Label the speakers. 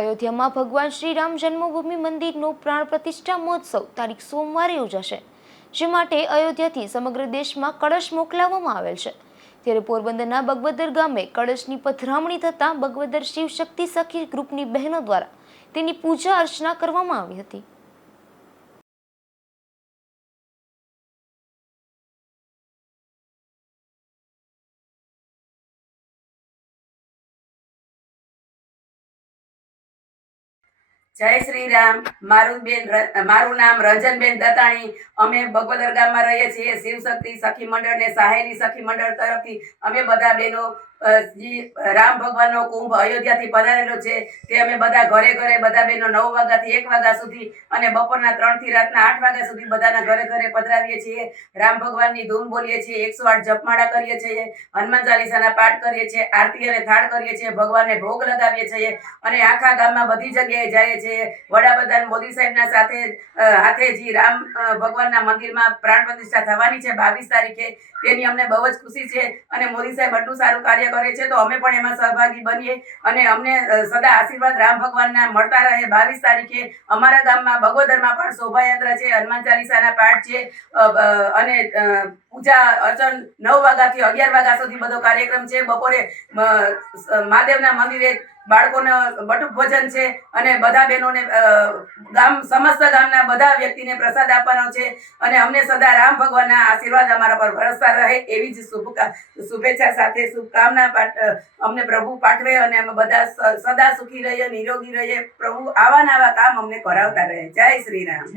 Speaker 1: અયોધ્યામાં ભગવાન શ્રી રામ જન્મભૂમિ મંદિરનો પ્રાણ પ્રતિષ્ઠા મહોત્સવ તારીખ સોમવારે યોજાશે, જે માટે અયોધ્યાથી સમગ્ર દેશમાં કળશ મોકલાવવામાં આવેલ છે. ત્યારે પોરબંદરના બગવદર ગામે કળશની પધરામણી થતાં બગવદર શિવ શક્તિ સખી ગ્રુપની બહેનો દ્વારા તેની પૂજા અર્ચના કરવામાં આવી હતી.
Speaker 2: જય શ્રી રામ મારું બેન મારું નામ રંજનબેન દતાણી અમે બગોદર ગામમાં રહીએ છીએ. શિવશક્તિ સખી મંડળ ને સાહેરી સખી મંડળ તરફથી અમે બધા બહેનો રામ ભગવાનનો કુંભ અયોધ્યાથી પધારેલો છે, તે અમે બધા ઘરે ઘરે બધા બહેનો નવ વાગ્યાથી એક વાગ્યા સુધી અને બપોરના ત્રણથી રાતના આઠ વાગ્યા સુધી બધાના ઘરે ઘરે પધરાવીએ છીએ. રામ ભગવાનની ધૂમ બોલીએ છીએ, એકસો આઠ જપમાળા કરીએ છીએ, હનુમાન ચાલીસાના પાઠ કરીએ છીએ, આરતી અને થાળ કરીએ છીએ, ભગવાનને ભોગ લગાવીએ છીએ અને આખા ગામમાં બધી જગ્યાએ જઈએ છીએ વડાપ્રધાન મોદી સાહેબના સાથે હાથે જી રામ ભગવાનના મંદિરમાં પ્રાણ પ્રતિષ્ઠા થવાની છે બાવીસ તારીખે. તેની અમને બહુ જ ખુશી છે અને મોદી સાહેબ આટલું સારું કાર્ય કરે છે, તો અમે પણ એમાં સહભાગી બનીએ અને અમને સદા આશીર્વાદ રામ ભગવાનના મળતા રહે. બાવીસ તારીખે અમારા ગામમાં બગોદરમાં પણ શોભાયાત્રા છે, હનુમાન ચાલીસાના પાઠ છે અને પૂજા, અર્ચન નવ વાગ્યાથી અગિયાર વાગ્યા સુધી બધો કાર્યક્રમ છે. બપોરે મહાદેવના મંદિરે બાળકોને બટુક ભોજન છે અને બધા બહેનોને ગામ, સમસ્ત ગામના બધા વ્યક્તિને પ્રસાદ આપવાનો છે અને અમને સદા રામ ભગવાનના આશીર્વાદ અમારા પર ભરસતા રહે એવી જ શુભકા શુભેચ્છા સાથે શુભકામના અમને પ્રભુ પાઠવે અને અમે બધા સદા સુખી રહીએ, નિરોગી રહીએ. પ્રભુ આવા આવા કામ અમને કરાવતા રહે. જય શ્રી રામ.